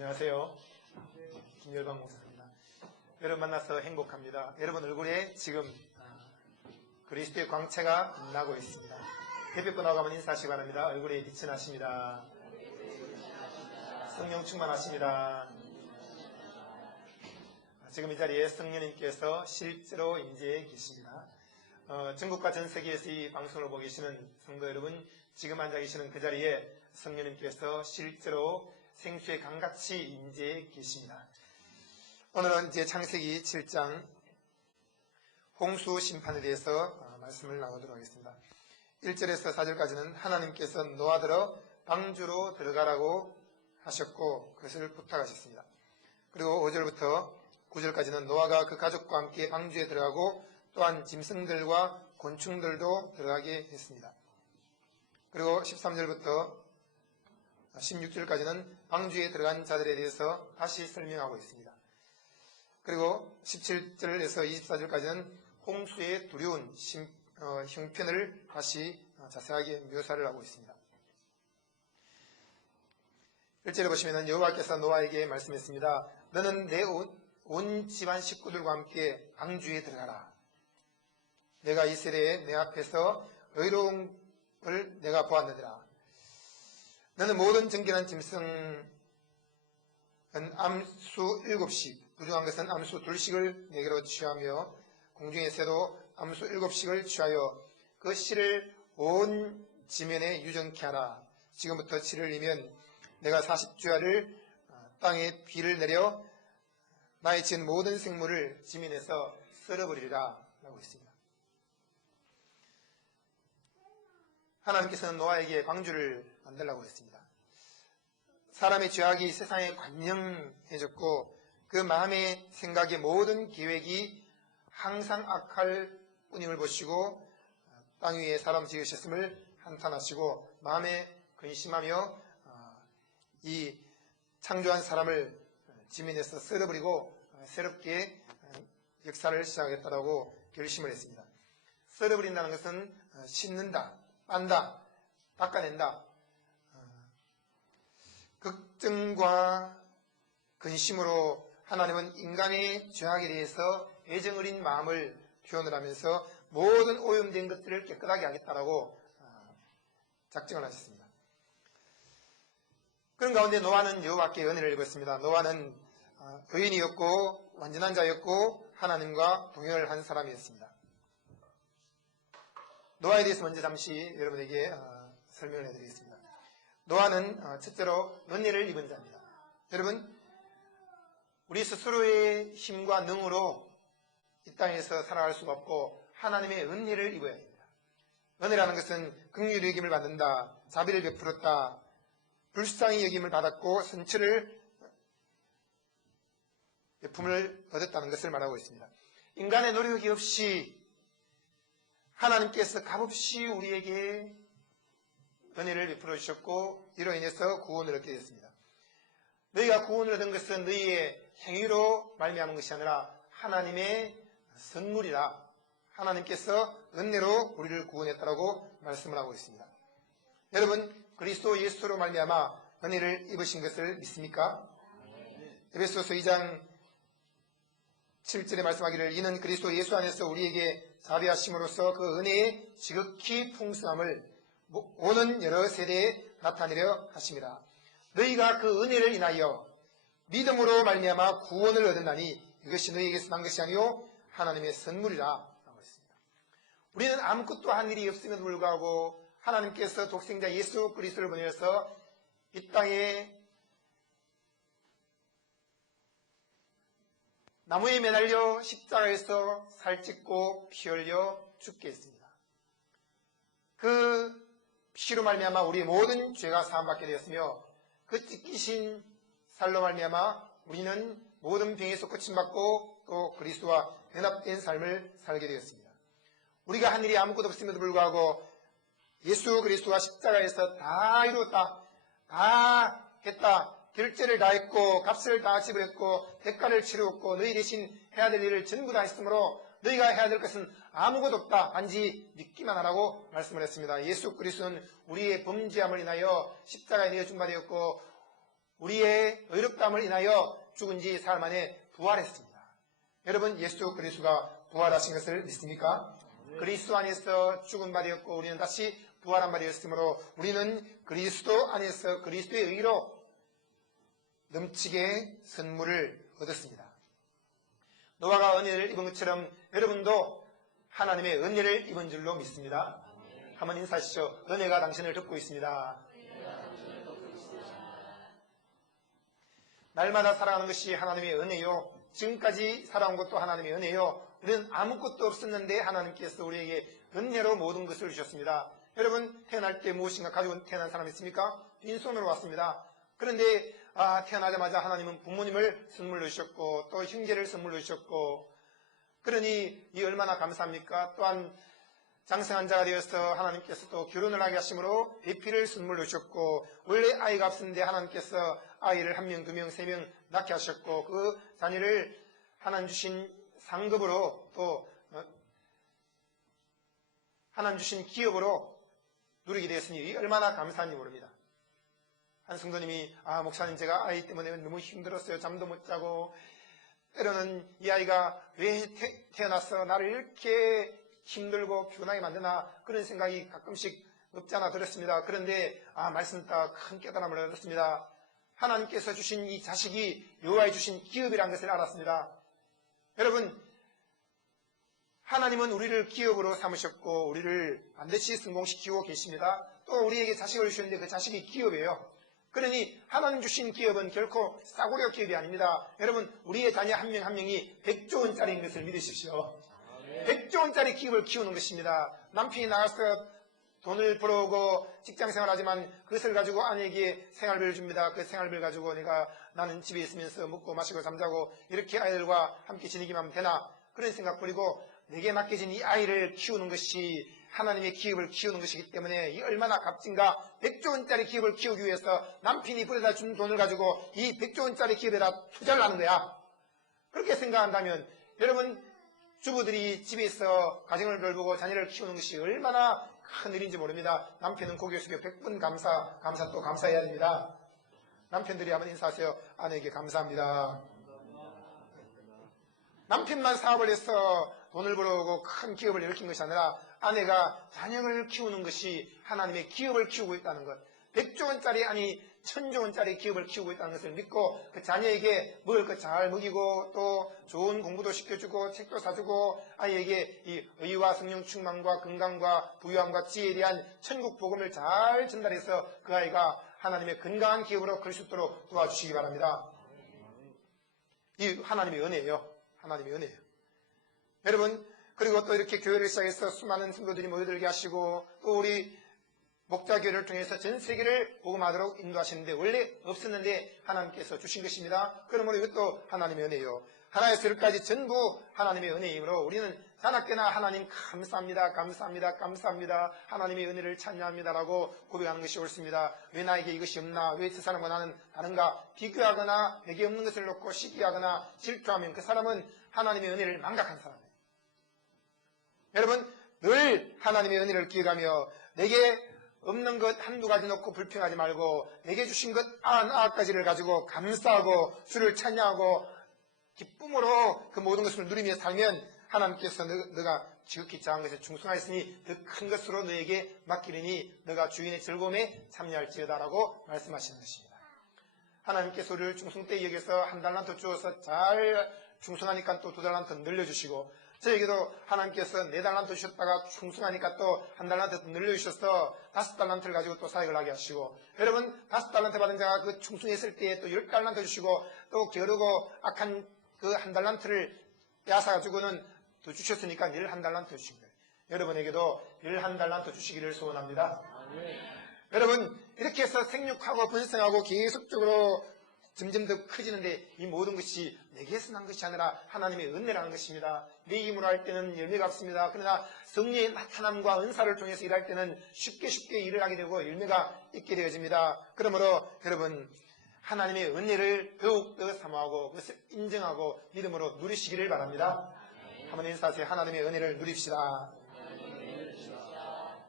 안녕하세요. 김열방 목사입니다. 여러분 만나서 행복합니다. 여러분 얼굴에 지금 그리스도의 광채가 나고 있습니다. 햇빛 나고 한번 인사하시기 바랍니다. 얼굴에 빛이 나십니다. 성령 충만하십니다. 지금 이 자리에 성령님께서 실제로 임재해 계십니다. 전국과 전 세계에서 이 방송을 보고 계시는 성도 여러분, 지금 앉아 계시는 그 자리에 성령님께서 실제로 생수의 강같이 임재해 계십니다. 오늘은 이제 창세기 7장 홍수 심판에 대해서 말씀을 나누도록 하겠습니다. 1절에서 4절까지는 하나님께서 노아들어 방주로 들어가라고 하셨고 그것을 부탁하셨습니다. 그리고 5절부터 9절까지는 노아가 그 가족과 함께 방주에 들어가고 또한 짐승들과 곤충들도 들어가게 했습니다. 그리고 13절부터 16절까지는 방주에 들어간 자들에 대해서 다시 설명하고 있습니다. 그리고 17절에서 24절까지는 홍수의 두려운 형편을 다시 자세하게 묘사를 하고 있습니다. 1절에 보시면 여호와께서 노아에게 말씀했습니다. 너는 내 온 집안 식구들과 함께 방주에 들어가라. 내가 이 세대에 내 앞에서 의로움을 내가 보았느니라. 너는 모든 정결한 짐승은 암수 7씩, 부정한 것은 암수 2씩을 내게로 취하며 공중의 새도 암수 7씩을 취하여 그 씨를 온 지면에 유정케 하라. 지금부터 7일이면 내가 40주야를 땅에 비를 내려 나의 지은 모든 생물을 지면에서 썰어버리리라 라고 했습니다. 하나님께서는 노아에게 방주를 만들라고 했습니다. 사람의 죄악이 세상에 관영해졌고 그 마음의 생각의 모든 계획이 항상 악할 뿐임을 보시고 땅 위에 사람 지으셨음을 한탄하시고 마음에 근심하며 이 창조한 사람을 지면에서 썰어버리고 새롭게 역사를 시작했다고 결심을 했습니다. 썰어버린다는 것은 씻는다, 빤다, 닦아낸다. 걱정과 근심으로 하나님은 인간의 죄악에 대해서 애정 어린 마음을 표현을 하면서 모든 오염된 것들을 깨끗하게 하겠다라고 작정을 하셨습니다. 그런 가운데 노아는 여호와께 은혜를 입었습니다. 노아는 의인이었고 완전한 자였고 하나님과 동행을 한 사람이었습니다. 노아에 대해서 먼저 잠시 여러분에게 설명을 해드리겠습니다. 노아는 첫째로 은혜를 입은 자입니다. 여러분, 우리 스스로의 힘과 능으로 이 땅에서 살아갈 수가 없고 하나님의 은혜를 입어야 합니다. 은혜라는 것은 긍휼히 여김을 받는다, 자비를 베풀었다, 불쌍히 여김을 받았고 선처를 베품을 얻었다는 것을 말하고 있습니다. 인간의 노력이 없이 하나님께서 값없이 우리에게 은혜를 베풀어 주셨고 이로 인해서 구원을 얻게 됐습니다. 너희가 구원을 얻은 것은 너희의 행위로 말미암은 것이 아니라 하나님의 선물이라. 하나님께서 은혜로 우리를 구원했다라고 말씀을 하고 있습니다. 여러분, 그리스도 예수로 말미암아 은혜를 입으신 것을 믿습니까? 에베소서 2장 7절에 말씀하기를 이는 그리스도 예수 안에서 우리에게 자비하심으로써 그 은혜의 지극히 풍성함을 오는 여러 세대에 나타내려 하심이라. 너희가 그 은혜를 인하여 믿음으로 말미암아 구원을 얻었나니 이것이 너희에게서 난 것이 아니요 하나님의 선물이라 라고 했습니다. 우리는 아무것도 한 일이 없음에도 불구하고 하나님께서 독생자 예수 그리스도를 보내서 이 땅에 나무에 매달려 십자가에서 살찢고 피 흘려 죽게 했습니다. 그 피로 말미암아 우리 모든 죄가 사함받게 되었으며 그 찢기신 살로 말미암아 우리는 모든 병에서 고침받고 또 그리스도와 연합된 삶을 살게 되었습니다. 우리가 한 일이 아무것도 없음에도 불구하고 예수 그리스도가 십자가에서 다 이루었다, 다 했다, 결제를 다 했고 값을 다 지불했고 대가를 치르었고 너희 대신 해야 될 일을 전부 다 했으므로 너희가 해야 될 것은 아무것도 없다, 단지 믿기만 하라고 말씀을 했습니다. 예수 그리스도는 우리의 범죄함을 인하여 십자가에 내어 중바되었고 우리의 의롭다함을 인하여 죽은 지 사흘 만에 부활했습니다. 여러분, 예수 그리스도가 부활하신 것을 믿습니까? 그리스도 안에서 죽은 바 되었고 우리는 다시 부활한 바 되었으므로 우리는 그리스도 안에서 그리스도의 의로 넘치게 선물을 얻었습니다. 노아가 은혜를 입은 것처럼 여러분도 하나님의 은혜를 입은 줄로 믿습니다. 한번 인사하시죠. 은혜가 당신을 덮고 있습니다. 날마다 살아가는 것이 하나님의 은혜요. 지금까지 살아온 것도 하나님의 은혜요. 우리는 아무것도 없었는데 하나님께서 우리에게 은혜로 모든 것을 주셨습니다. 여러분, 태어날 때 무엇인가 가지고 태어난 사람이 있습니까? 빈손으로 왔습니다. 그런데 태어나자마자 하나님은 부모님을 선물로 주셨고 또 형제를 선물로 주셨고, 그러니 이 얼마나 감사합니까? 또한 장성한 자가 되어서 하나님께서 또 결혼을 하게 하심으로 배필을 선물로 주셨고, 원래 아이가 없었는데 하나님께서 아이를 1명, 2명, 3명 낳게 하셨고, 그 자녀를 하나님 주신 상급으로 또 하나님 주신 기업으로 누리게 되었으니 얼마나 감사한지 모릅니다. 한 성도님이 목사님, 제가 아이 때문에 너무 힘들었어요. 잠도 못 자고, 때로는 이 아이가 왜 태어나서 나를 이렇게 힘들고 피곤하게 만드나, 그런 생각이 가끔씩 없지 않아 들었습니다. 그런데 말씀 듣다 큰 깨달음을 얻었습니다. 하나님께서 주신 이 자식이 여호와의 주신 기업이라는 것을 알았습니다. 여러분, 하나님은 우리를 기업으로 삼으셨고 우리를 반드시 성공시키고 계십니다. 또 우리에게 자식을 주셨는데 그 자식이 기업이에요. 그러니 하나님 주신 기업은 결코 싸구려 기업이 아닙니다. 여러분, 우리의 자녀 한 명 한 명이 100조 원짜리인 것을 믿으십시오. 100조 원짜리 기업을 키우는 것입니다. 남편이 나가서 돈을 벌어오고 직장생활 하지만 그것을 가지고 아내에게 생활비를 줍니다. 그 생활비를 가지고 나는 집에 있으면서 먹고 마시고 잠자고 이렇게 아이들과 함께 지내기만 하면 되나, 그런 생각 버리고 내게 맡겨진 이 아이를 키우는 것이 하나님의 기업을 키우는 것이기 때문에 이 얼마나 값진가. 100조 원짜리 기업을 키우기 위해서 남편이 벌어다 준 돈을 가지고 이 100조 원짜리 기업에다 투자를 하는 거야. 그렇게 생각한다면 여러분, 주부들이 집에 있어 가정을 돌보고 자녀를 키우는 것이 얼마나 큰 일인지 모릅니다. 남편은 고개 숙여 100분 감사 또 감사해야 됩니다. 남편들이 한번 인사하세요. 아내에게 감사합니다. 남편만 사업을 해서 돈을 벌어오고 큰 기업을 일으킨 것이 아니라 아내가 자녀를 키우는 것이 하나님의 기업을 키우고 있다는 것, 100조 원짜리 아니 1000조 원짜리 기업을 키우고 있다는 것을 믿고 그 자녀에게 먹을 것 잘 먹이고 또 좋은 공부도 시켜주고 책도 사주고 아이에게 이 의와 성령 충만과 건강과 부유함과 지혜에 대한 천국 복음을 잘 전달해서 그 아이가 하나님의 건강한 기업으로 클 수 있도록 도와주시기 바랍니다. 이 하나님의 은혜예요. 하나님의 은혜예요. 여러분, 그리고 또 이렇게 교회를 시작해서 수많은 성도들이 모여들게 하시고 또 우리 목자교회를 통해서 전 세계를 복음하도록 인도하시는데 원래 없었는데 하나님께서 주신 것입니다. 그러므로 이것도 하나님의 은혜요. 하나에서 열까지 전부 하나님의 은혜이므로 우리는 자나깨나 하나님 감사합니다. 감사합니다. 감사합니다. 하나님의 은혜를 찬양합니다라고 고백하는 것이 옳습니다. 왜 나에게 이것이 없나? 왜 저 사람과 나는 다른가? 비교하거나 내게 없는 것을 놓고 시기하거나 질투하면 그 사람은 하나님의 은혜를 망각한 사람이에요. 여러분, 늘 하나님의 은혜를 기억하며 내게 없는 것 한두 가지 놓고 불평하지 말고 내게 주신 것 99가지를 가지고 감사하고 주를 찬양하고 기쁨으로 그 모든 것을 누리며 살면 하나님께서 너가 지극히 작은 것에 충성하였으니 더 큰 것으로 너에게 맡기리니 너가 주인의 즐거움에 참여할지어다라고 말씀하시는 것입니다. 하나님께서 우리를 충성되이 여겨서 1달란트 주어서 잘 충성하니까 또 2달란트 늘려주시고 저에게도 하나님께서 4달란트 주셨다가 충성하니까 또 1달란트 늘려주셔서 5달란트를 가지고 또 사역을 하게 하시고, 여러분 5달란트 받은 자가 그 충성했을 때에 또 10달란트 주시고 또 게으르고 악한 그 1달란트를 빼앗아가지고는 또 주셨으니까 늘 1달란트 주신 거예요. 여러분에게도 늘 1달란트 주시기를 소원합니다. 여러분, 이렇게 해서 생육하고 번성하고 계속적으로 점점 더 커지는데 이 모든 것이 내게서 난 것이 아니라 하나님의 은혜라는 것입니다. 내 힘으로 할 때는 열매가 없습니다. 그러나 성령의 나타남과 은사를 통해서 일할 때는 쉽게 일을 하게 되고 열매가 있게 되어집니다. 그러므로 여러분, 하나님의 은혜를 더욱더 사모하고 그것을 인정하고 믿음으로 누리시기를 바랍니다. 한번 인사하세요. 하나님의 은혜를 누립시다.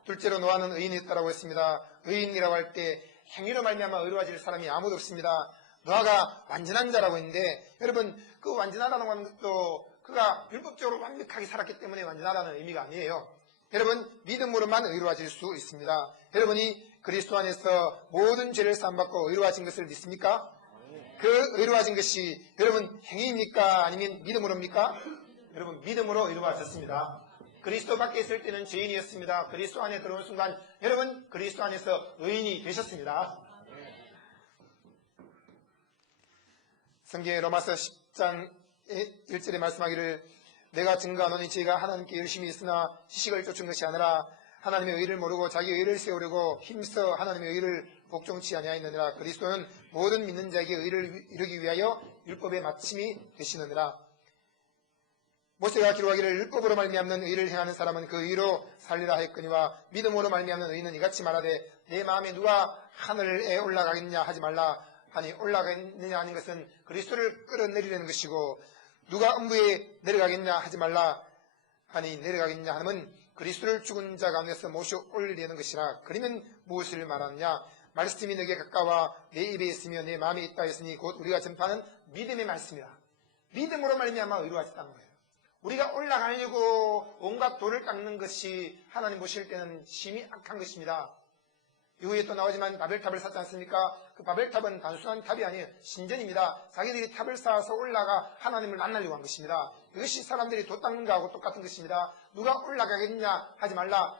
둘째로 노아는 의인이었다고 했습니다. 의인이라고 할 때 행위로 말미암아 의로워질 사람이 아무도 없습니다. 노아가 완전한 자라고 했는데 여러분 그 완전하다는 것도 그가 율법적으로 완벽하게 살았기 때문에 완전하다는 의미가 아니에요. 여러분 믿음으로만 의로워질 수 있습니다. 여러분이 그리스도 안에서 모든 죄를 사함받고 의로워진 것을 믿습니까? 그 의로워진 것이 여러분 행위입니까? 아니면 믿음으로입니까? 여러분 믿음으로 의로워졌습니다. 그리스도 밖에 있을 때는 죄인이었습니다. 그리스도 안에 들어온 순간 여러분 그리스도 안에서 의인이 되셨습니다. 성경의 로마서 10장 1절에 말씀하기를 내가 증거하노니 저희가 하나님께 열심히 있으나 지식을 쫓은 것이 아니라 하나님의 의를 모르고 자기 의를 세우려고 힘써 하나님의 의를 복종치 아니하였느니라. 그리스도는 모든 믿는 자에게 의를 이루기 위하여 율법의 마침이 되시느니라. 모세가 기록하기를 율법으로 말미암는 의를 행하는 사람은 그 의로 살리라 하였거니와 믿음으로 말미암는 의는 이같이 말하되 내 마음에 누가 하늘에 올라가겠냐 하지 말라 하니 올라가겠느냐 하는 것은 그리스도를 끌어내리려는 것이고 누가 음부에 내려가겠냐 하지 말라 하니 내려가겠냐 하면 그리스도를 죽은 자 가운데서 모셔 올리려는 것이라. 그러면 무엇을 말하느냐? 말씀이 내게 가까워 내 입에 있으며 내 마음에 있다 했으니 곧 우리가 전파하는 믿음의 말씀이라. 믿음으로 말미암아 의로워졌다는 거예요. 우리가 올라가려고 온갖 돌을 깎는 것이 하나님 보실 때는 심히 악한 것입니다. 이후에 또 나오지만 바벨탑을 쌓지 않습니까? 그 바벨탑은 단순한 탑이 아니에요. 신전입니다. 자기들이 탑을 쌓아서 올라가 하나님을 만나려고 한 것입니다. 이것이 사람들이 돛 닦는 거하고 똑같은 것입니다. 누가 올라가겠냐 하지 말라.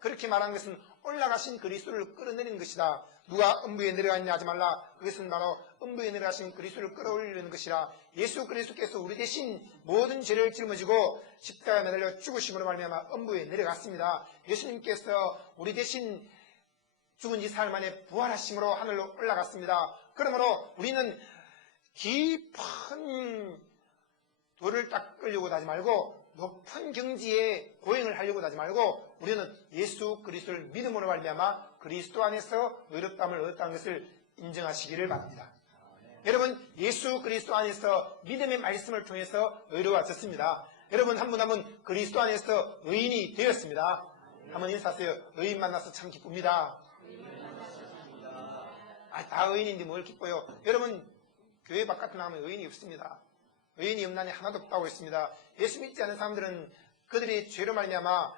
그렇게 말한 것은 올라가신 그리스도를 끌어내리는 것이다. 누가 음부에 내려가느냐 하지 말라. 그것은 바로 음부에 내려가신 그리스도를 끌어올리는 것이라. 예수 그리스도께서 우리 대신 모든 죄를 짊어지고 십자가에 매달려 죽으심으로 말미암아 음부에 내려갔습니다. 예수님께서 우리 대신 죽은 지 사흘 만에 부활하심으로 하늘로 올라갔습니다. 그러므로 우리는 깊은 돌을 닦으려고 하지 말고 높은 경지에 고행을 하려고 하지 말고 우리는 예수 그리스도를 믿음으로 말미암아 그리스도 안에서 의롭다함을 얻었다는 것을 인정하시기를 바랍니다. 여러분 예수 그리스도 안에서 믿음의 말씀을 통해서 의로워졌습니다. 여러분 한 분 한 분 그리스도 안에서 의인이 되었습니다. 한번 인사하세요. 의인 만나서 참 기쁩니다. 다 의인인데 뭘 기뻐요. 여러분 교회 바깥에 나가면 의인이 없습니다. 의인이 없나니 하나도 없다고 했습니다. 예수 믿지 않는 사람들은 그들이 죄로 말미암아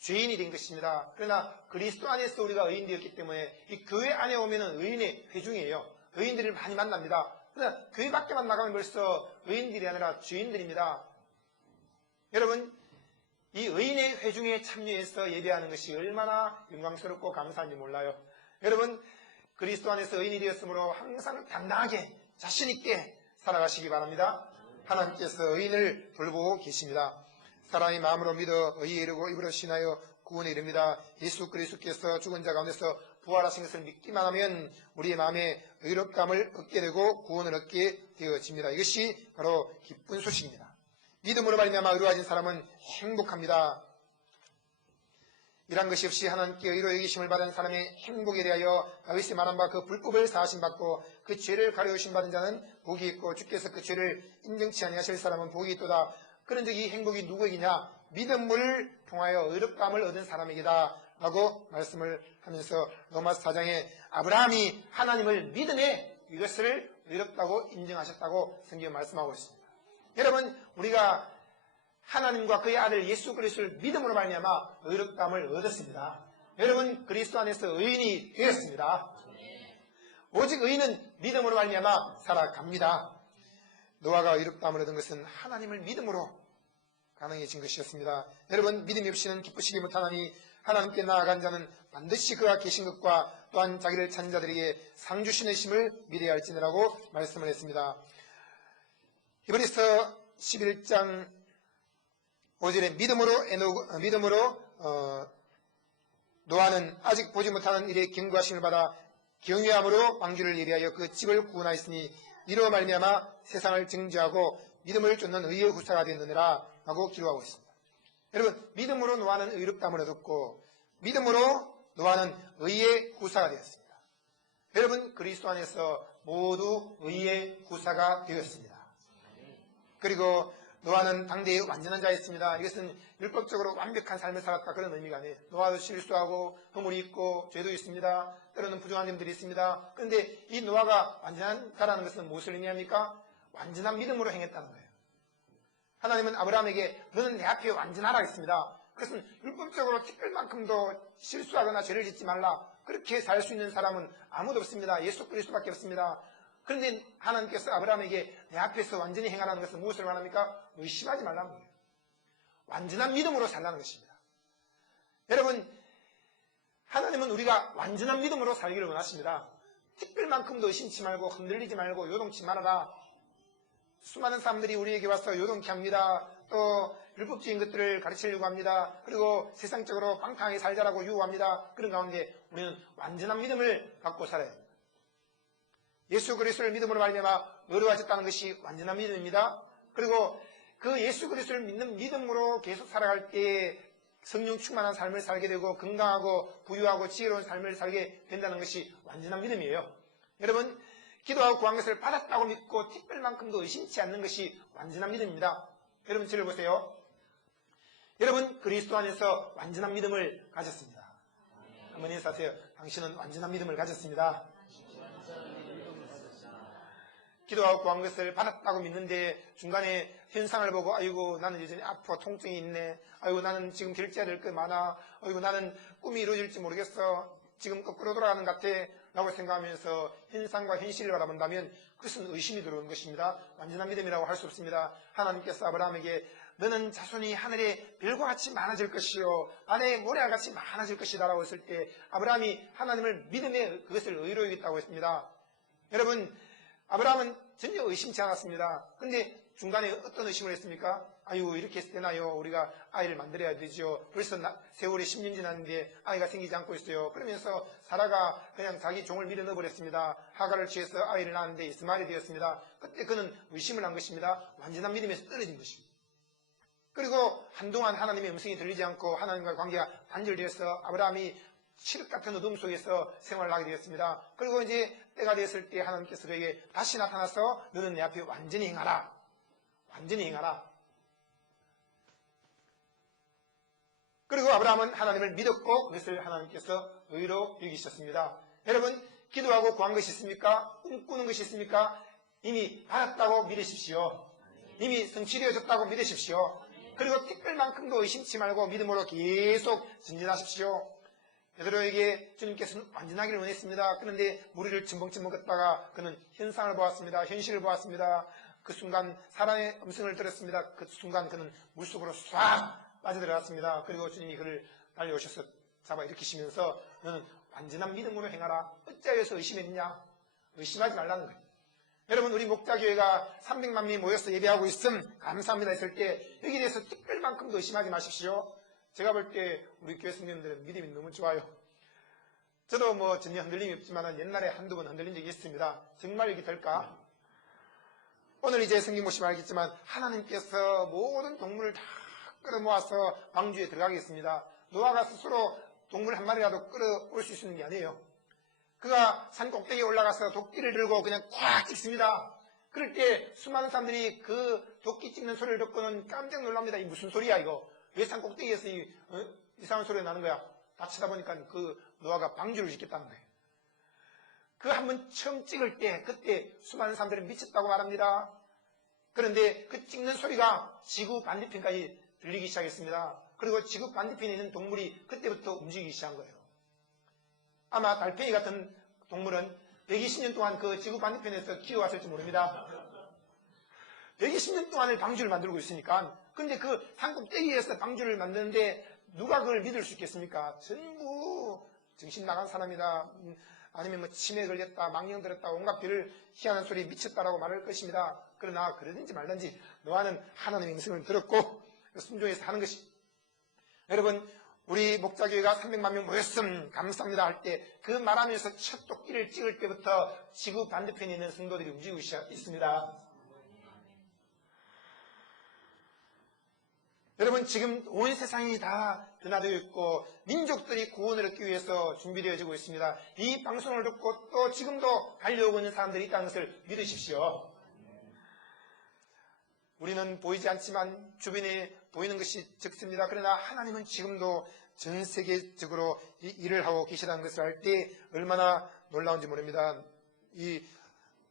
죄인이 된 것입니다. 그러나 그리스도 안에서 우리가 의인 되었기 때문에 이 교회 안에 오면은 의인의 회중이에요. 의인들을 많이 만납니다. 그러나 교회 밖에만 나가면 벌써 의인들이 아니라 죄인들입니다. 여러분 이 의인의 회중에 참여해서 예배하는 것이 얼마나 영광스럽고 감사한지 몰라요. 여러분 그리스도 안에서 의인이 되었으므로 항상 당당하게 자신있게 살아가시기 바랍니다. 하나님께서 의인을 돌보고 계십니다. 사람이 마음으로 믿어 의에 이르고 입으로 신하여 구원에 이릅니다. 예수 그리스도께서 죽은 자 가운데서 부활하신 것을 믿기만 하면 우리의 마음에 의롭감을 얻게 되고 구원을 얻게 되어집니다. 이것이 바로 기쁜 소식입니다. 믿음으로 말미암아 의로워진 사람은 행복합니다. 이란 것이 없이 하나님께 의로 여기심을 받은 사람의 행복에 대하여 다윗이 말한 바 그 불법을 사하심 받고 그 죄를 가려우심 받은 자는 복이 있고 주께서 그 죄를 인정치 아니하실 사람은 복이 있도다. 그런 적이 행복이 누구에게냐? 믿음을 통하여 의롭감을 얻은 사람에게다 라고 말씀을 하면서 로마서 4장에 아브라함이 하나님을 믿음에 이것을 의롭다고 인정하셨다고 성경에 말씀하고 있습니다. 여러분 우리가 하나님과 그의 아들 예수 그리스도를 믿음으로 말미암아 의롭다함을 얻었습니다. 여러분 그리스도 안에서 의인이 되었습니다. 오직 의인은 믿음으로 말미암아 살아갑니다. 노아가 의롭다함을 얻은 것은 하나님을 믿음으로 가능해진 것이었습니다. 여러분 믿음이 없이는 기쁘시기 못하나니 하나님께 나아간 자는 반드시 그가 계신 것과 또한 자기를 찾는 자들에게 상 주시는 믿어야 할지니라고 말씀을 했습니다. 히브리서 11장 5절에 믿음으로 노아는 아직 보지 못하는 일에 경고하심을 받아 경외함으로 방주를 예비하여 그 집을 구원하였으니 이로 말미암아 세상을 정죄하고 믿음을 쫓는 의의 후사가 되느니라 하고 기록하고 있습니다. 여러분 믿음으로 노아는 의롭다함을 얻었고 믿음으로 노아는 의의 후사가 되었습니다. 여러분 그리스도 안에서 모두 의의 후사가 되었습니다. 그리고 노아는 당대의 완전한 자였습니다. 이것은 율법적으로 완벽한 삶을 살았다 그런 의미가 아니에요. 노아도 실수하고 허물이 있고 죄도 있습니다. 때로는 부정한 점들이 있습니다. 그런데 이 노아가 완전한 자라는 것은 무엇을 의미합니까? 완전한 믿음으로 행했다는 거예요. 하나님은 아브라함에게 너는 내 앞에 완전하라 했습니다. 그것은 율법적으로 티끌만큼도 실수하거나 죄를 짓지 말라. 그렇게 살 수 있는 사람은 아무도 없습니다. 예수 그리스도밖에 없습니다. 그런데 하나님께서 아브라함에게 내 앞에서 완전히 행하라는 것은 무엇을 말합니까? 의심하지 말라는 거예요. 완전한 믿음으로 살라는 것입니다. 여러분, 하나님은 우리가 완전한 믿음으로 살기를 원하십니다. 티끌만큼도 의심치 말고 흔들리지 말고 요동치 말아라. 수많은 사람들이 우리에게 와서 요동케 합니다. 또 율법적인 것들을 가르치려고 합니다. 그리고 세상적으로 방탕하게 살자라고 유혹합니다. 그런 가운데 우리는 완전한 믿음을 갖고 살아야 합니다. 예수 그리스도를 믿음으로 말미암아 의로워졌다는 것이 완전한 믿음입니다. 그리고 그 예수 그리스도를 믿는 믿음으로 계속 살아갈 때 성령 충만한 삶을 살게 되고 건강하고 부유하고 지혜로운 삶을 살게 된다는 것이 완전한 믿음이에요. 여러분, 기도하고 구한 것을 받았다고 믿고 티끌만큼도 의심치 않는 것이 완전한 믿음입니다. 여러분, 저를 보세요. 여러분, 그리스도 안에서 완전한 믿음을 가졌습니다. 한번 인사하세요. 당신은 완전한 믿음을 가졌습니다. 기도하고 구한 것을 받았다고 믿는데 중간에 현상을 보고 아이고 나는 여전히 아프고 통증이 있네. 아이고 나는 지금 결제해야 될 게 많아. 아이고 나는 꿈이 이루어질지 모르겠어. 지금 거꾸로 돌아가는 것 같아. 라고 생각하면서 현상과 현실을 바라본다면 그것은 의심이 들어오는 것입니다. 완전한 믿음이라고 할 수 없습니다. 하나님께서 아브라함에게 너는 자손이 하늘의 별과 같이 많아질 것이요 안에 모래와 같이 많아질 것이다 라고 했을 때 아브라함이 하나님을 믿음에 그것을 의로 여겼다고 했습니다. 여러분, 아브라함은 전혀 의심치 않았습니다. 그런데 중간에 어떤 의심을 했습니까? 아유, 이렇게 해서 되나요? 우리가 아이를 만들어야 되죠. 벌써 세월이 10년 지났는데 아이가 생기지 않고 있어요. 그러면서 사라가 그냥 자기 종을 밀어 넣어버렸습니다. 하가를 취해서 아이를 낳았는데 이스마엘이 되었습니다. 그때 그는 의심을 한 것입니다. 완전한 믿음에서 떨어진 것입니다. 그리고 한동안 하나님의 음성이 들리지 않고 하나님과 관계가 단절되어서 아브라함이 칠흑 같은 어둠 속에서 생활을 하게 되었습니다. 그리고 이제 때가 되었을 때 하나님께서 그에게 다시 나타나서 너는 내 앞에 완전히 행하라. 완전히 행하라. 그리고 아브라함은 하나님을 믿었고 그것을 하나님께서 의로 여기셨습니다. 여러분, 기도하고 구한 것이 있습니까? 꿈꾸는 것이 있습니까? 이미 받았다고 믿으십시오. 이미 성취되어졌다고 믿으십시오. 그리고 티끌만큼도 의심치 말고 믿음으로 계속 전진하십시오. 베드로에게 주님께서는 완전하기를 원했습니다. 그런데 무리를 첨벙첨벙 걷다가 그는 현상을 보았습니다. 현실을 보았습니다. 그 순간 사랑의 음성을 들었습니다. 그 순간 그는 물속으로 싹 빠져들어갔습니다. 그리고 주님이 그를 달려오셔서 잡아 일으키시면서 너는 완전한 믿음으로 행하라. 어찌하여서 의심했냐? 의심하지 말라는 거예요. 여러분, 우리 목자교회가 300만 명이 모여서 예배하고 있음 감사합니다 했을 때 여기에 대해서 특별만큼도 의심하지 마십시오. 제가 볼 때 우리 교회 성도님들은 믿음이 너무 좋아요. 저도 뭐 전혀 흔들림이 없지만 옛날에 한두 번 흔들린 적이 있습니다. 정말 이게 될까? 오늘 이제 성경 보시면 알겠지만 하나님께서 모든 동물을 다 끌어모아서 방주에 들어가겠습니다. 노아가 스스로 동물 한 마리라도 끌어올 수 있는 게 아니에요. 그가 산 꼭대기에 올라가서 도끼를 들고 그냥 콱 찍습니다. 그럴 때 수많은 사람들이 그 도끼 찍는 소리를 듣고는 깜짝 놀랍니다. 이 무슨 소리야 이거? 왜 산 꼭대기에서 이상한 소리가 나는 거야? 다 쳐다보니까 그 노아가 방주를 짓겠다는 거예요. 그 한번 처음 찍을 때 그때 수많은 사람들이 미쳤다고 말합니다. 그런데 그 찍는 소리가 지구 반대편까지 들리기 시작했습니다. 그리고 지구 반대편에 있는 동물이 그때부터 움직이기 시작한 거예요. 아마 달팽이 같은 동물은 120년 동안 그 지구 반대편에서 키워왔을지 모릅니다. 120년 동안을 방주를 만들고 있으니까. 근데 그 산꼭대기에서 방주를 만드는데 누가 그걸 믿을 수 있겠습니까? 전부 정신 나간 사람이다. 아니면 뭐 치매 걸렸다, 망령 들었다, 온갖 별을 희한한 소리에 미쳤다라고 말할 것입니다. 그러나 그러든지 말든지 노아는 하나님의 음성을 들었고 순종해서 하는 것이. 여러분, 우리 목자교회가 300만 명 모였음 감사합니다 할 때 그 말하면서 첫 도끼를 찍을 때부터 지구 반대편에 있는 성도들이 움직이고 있습니다. 여러분, 지금 온 세상이 다 변화되어 있고 민족들이 구원을 얻기 위해서 준비되어지고 있습니다. 이 방송을 듣고 또 지금도 달려오고 있는 사람들이 있다는 것을 믿으십시오. 우리는 보이지 않지만 주변에 보이는 것이 적습니다. 그러나 하나님은 지금도 전 세계적으로 이 일을 하고 계시다는 것을 알 때 얼마나 놀라운지 모릅니다. 이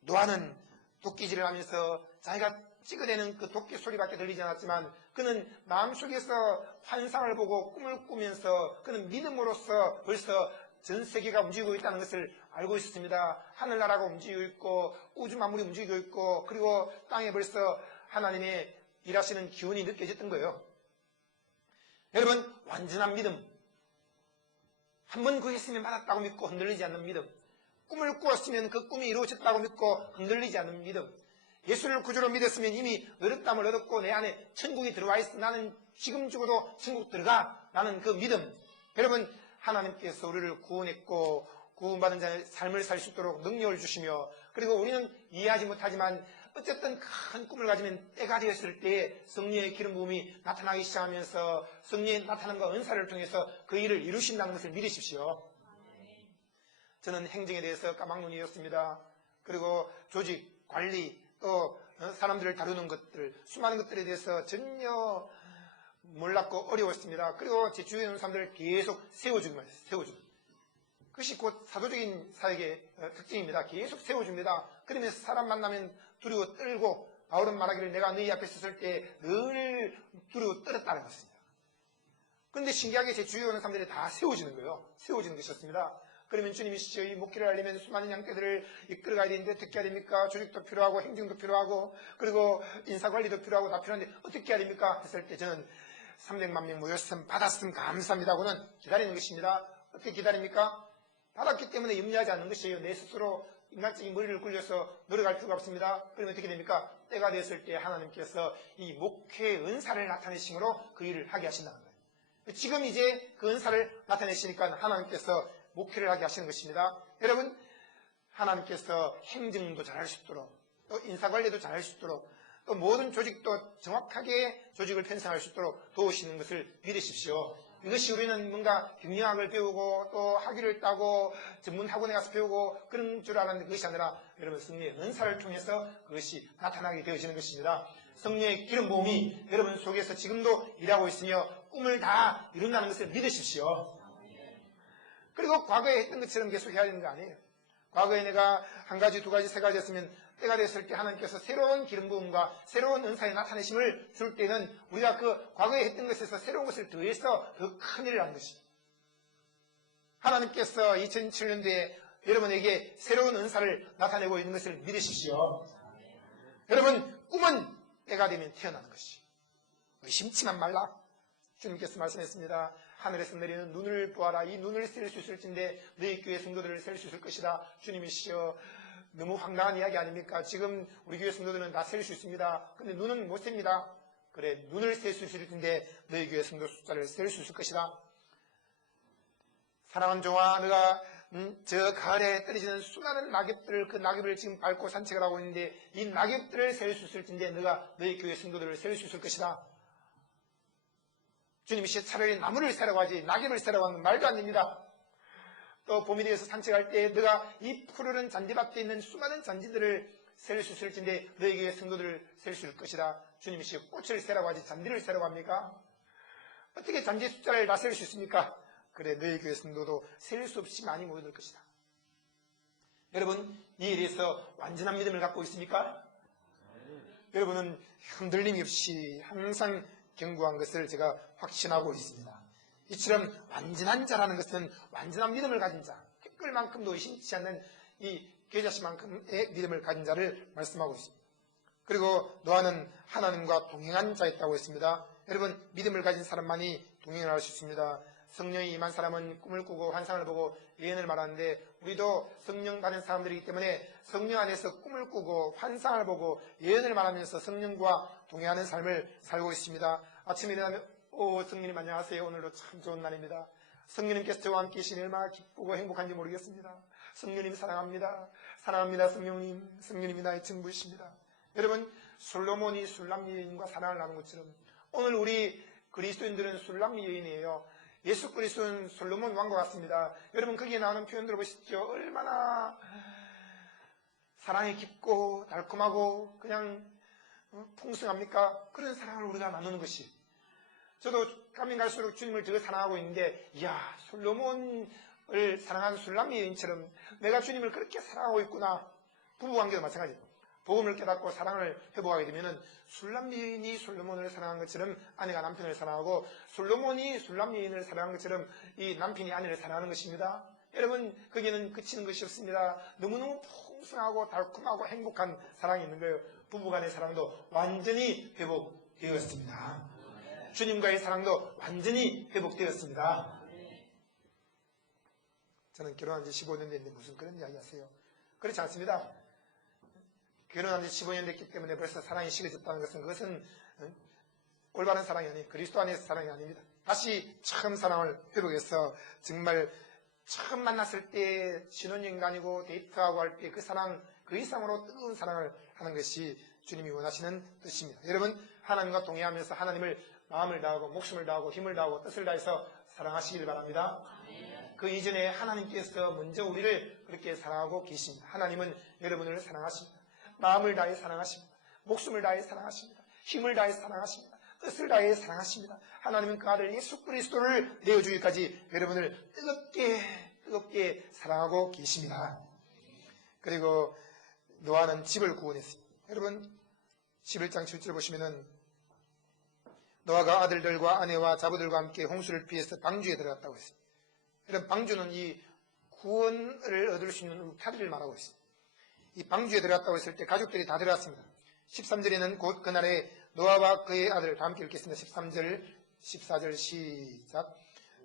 노아는 도끼질을 하면서 자기가 찍어대는 그 도끼 소리밖에 들리지 않았지만 그는 마음속에서 환상을 보고 꿈을 꾸면서 그는 믿음으로써 벌써 전 세계가 움직이고 있다는 것을 알고 있었습니다. 하늘나라가 움직이고 있고 우주 만물이 움직이고 있고 그리고 땅에 벌써 하나님의 일하시는 기운이 느껴졌던 거예요. 여러분, 완전한 믿음, 한번 구했으면 받았다고 믿고 흔들리지 않는 믿음, 꿈을 꾸었으면 그 꿈이 이루어졌다고 믿고 흔들리지 않는 믿음, 예수를 구주로 믿었으면 이미 얻었담을 얻었고 내 안에 천국이 들어와 있어. 나는 지금 죽어도 천국 들어가. 라는 그 믿음. 여러분, 하나님께서 우리를 구원했고 구원받은 자의 삶을 살 수 있도록 능력을 주시며 그리고 우리는 이해하지 못하지만 어쨌든 큰 꿈을 가지면 때가 되었을 때에 성령의 기름 부음이 나타나기 시작하면서 성령의 나타남과 은사를 통해서 그 일을 이루신다는 것을 믿으십시오. 저는 행정에 대해서 까막눈이었습니다. 그리고 조직, 관리, 또 사람들을 다루는 것들, 수많은 것들에 대해서 전혀 몰랐고 어려웠습니다. 그리고 제 주위에 있는 사람들을 계속 세워주는 거예요. 세워주는. 그것이 곧 사도적인 사역의 특징입니다. 계속 세워줍니다. 그러면서 사람 만나면 두려워 떨고 바울은 말하기를 내가 너희 앞에 섰을 때 늘 두려워 떨었다는 것입니다. 그런데 신기하게 제 주위에 오는 사람들이 다 세워지는 거예요. 세워지는 것이었습니다. 그러면 주님이 저희 목회를 하려면 수많은 양떼들을 이끌어가야 되는데 어떻게 해야 됩니까? 조직도 필요하고 행정도 필요하고 그리고 인사관리도 필요하고 다 필요한데 어떻게 해야 됩니까? 했을 때 저는 300만 명 모였으면 받았으면 감사합니다 하고는 기다리는 것입니다. 어떻게 기다립니까? 받았기 때문에 염려하지 않는 것이에요. 내 스스로 인간적인 머리를 굴려서 노력할 필요가 없습니다. 그러면 어떻게 됩니까? 때가 됐을 때 하나님께서 이 목회의 은사를 나타내심으로 그 일을 하게 하신다는 거예요. 지금 이제 그 은사를 나타내시니까 하나님께서 목회를 하게 하시는 것입니다. 여러분, 하나님께서 행정도 잘할 수 있도록 또 인사관리도 잘할 수 있도록 또 모든 조직도 정확하게 조직을 편성할 수 있도록 도우시는 것을 믿으십시오. 이것이 우리는 뭔가 경영학을 배우고 또 학위를 따고 전문 학원에 가서 배우고 그런 줄 알았는데 그것이 아니라 여러분 성령의 은사를 통해서 그것이 나타나게 되어지는 것입니다. 성령의 기름 부음이 여러분 속에서 지금도 일하고 있으며 꿈을 다 이룬다는 것을 믿으십시오. 그리고 과거에 했던 것처럼 계속 해야 되는 거 아니에요. 과거에 내가 한 가지, 두 가지, 세 가지 했으면 때가 됐을 때 하나님께서 새로운 기름 부음과 새로운 은사의 나타내심을 줄 때는 우리가 그 과거에 했던 것에서 새로운 것을 더해서 더 큰 일을 하는 것입니다. 하나님께서 2007년도에 여러분에게 새로운 은사를 나타내고 있는 것을 믿으십시오. 여러분, 꿈은 때가 되면 태어나는 것이. 의심치만 말라. 주님께서 말씀했습니다. 하늘에서 내리는 눈을 보아라. 이 눈을 셀 수 있을진데 너희 교회 성도들을 셀 수 있을 것이다. 주님이시여, 너무 황당한 이야기 아닙니까? 지금 우리 교회 성도들은 다 셀 수 있습니다. 근데 눈은 못 셉니다. 그래, 눈을 셀 수 있을 텐데 너희 교회 성도 숫자를 셀 수 있을 것이다. 사랑하는 종아, 너가 저 가을에 떨어지는 수많은 낙엽들을 그 낙엽을 지금 밟고 산책을 하고 있는데 이 낙엽들을 셀 수 있을 텐데 너가 너희 교회 성도들을 셀 수 있을 것이다. 주님이시 차라리 나무를 세라고 하지 낙엽을 세라고 하는 말도 안 됩니다. 또 봄이 되어서 산책할 때 너가 이 푸르른 잔디밭에 있는 수많은 잔디들을 셀 수 있을 텐데 너희 교회 성도들을 셀 수 있을 것이다. 주님이시 꽃을 세라고 하지 잔디를 세라고 합니까? 어떻게 잔디 숫자를 다 셀 수 있습니까? 그래, 너희 교회 성도도 셀 수 없이 많이 모여들 것이다. 여러분, 이 일에서 완전한 믿음을 갖고 있습니까? 여러분은 흔들림이 없이 항상 견고한 것을 제가 확신하고 있습니다. 이처럼 완전한 자라는 것은 완전한 믿음을 가진 자, 댓글만큼도 의심치 않는 이 계자씨만큼의 믿음을 가진 자를 말씀하고 있습니다. 그리고 노아는 하나님과 동행한 자였다고 했습니다. 여러분, 믿음을 가진 사람만이 동행을 할 수 있습니다. 성령이 임한 사람은 꿈을 꾸고 환상을 보고 예언을 말하는데 우리도 성령 받은 사람들이기 때문에 성령 안에서 꿈을 꾸고 환상을 보고 예언을 말하면서 성령과 동행하는 삶을 살고 있습니다. 아침에 일어나면 성령님 안녕하세요. 오늘도 참 좋은 날입니다. 성령님께서 저와 함께 계시니 얼마나 기쁘고 행복한지 모르겠습니다. 성령님 사랑합니다. 사랑합니다. 성령님이 나의 전부이십니다. 여러분, 솔로몬이 술람 여인과 사랑을 나눈 것처럼 오늘 우리 그리스도인들은 술람 여인이에요. 예수 그리스도는 솔로몬 왕과 같습니다. 여러분, 거기에 나오는 표현들을 보시죠. 얼마나 사랑이 깊고 달콤하고 그냥 풍성합니까? 그런 사랑을 우리가 나누는 것이. 저도 가면 갈수록 주님을 더 사랑하고 있는데, 이야, 솔로몬을 사랑한 술람 여인처럼 내가 주님을 그렇게 사랑하고 있구나. 부부관계도 마찬가지예요. 복음을 깨닫고 사랑을 회복하게 되면 술람 여인이 솔로몬을 사랑한 것처럼 아내가 남편을 사랑하고, 솔로몬이 술람 여인을 사랑한 것처럼 이 남편이 아내를 사랑하는 것입니다. 여러분, 거기는 그치는 것이 없습니다. 너무너무 풍성하고 달콤하고 행복한 사랑이 있는 거예요. 부부간의 사랑도 완전히 회복되었습니다. 주님과의 사랑도 완전히 회복되었습니다. 저는 결혼한 지 15년 됐는데 무슨 그런 이야기 하세요? 그렇지 않습니다. 결혼한 지 15년 됐기 때문에 벌써 사랑이 식어졌다는 것은, 그것은 올바른 사랑이 아닌 그리스도 안에서 사랑이 아닙니다. 다시 처음 사랑을 회복해서 정말 처음 만났을 때 신혼여행 다니고 데이트하고 할 때 그 사랑, 그 이상으로 뜨거운 사랑을 하는 것이 주님이 원하시는 뜻입니다. 여러분, 하나님과 동행하면서 하나님을 마음을 다하고 목숨을 다하고 힘을 다하고 뜻을 다해서 사랑하시길 바랍니다. 그 이전에 하나님께서 먼저 우리를 그렇게 사랑하고 계십니다. 하나님은 여러분을 사랑하십니다. 마음을 다해 사랑하십니다. 목숨을 다해 사랑하십니다. 힘을 다해 사랑하십니다. 뜻을 다해 사랑하십니다. 하나님은 그 아들 예수 그리스도를 내어주기까지 여러분을 뜨겁게 사랑하고 계십니다. 그리고 노아는 집을 구원했습니다. 여러분, 11장 7절 보시면은 노아가 아들들과 아내와 자부들과 함께 홍수를 피해서 방주에 들어갔다고 했습니다. 여러분, 방주는 이 구원을 얻을 수 있는 울타리를 말하고 있습니다. 이 방주에 들어갔다고 했을 때 가족들이 다 들어갔습니다. 13절에는 곧 그날에 노아와 그의 아들, 다 함께 읽겠습니다. 13절, 14절 시작.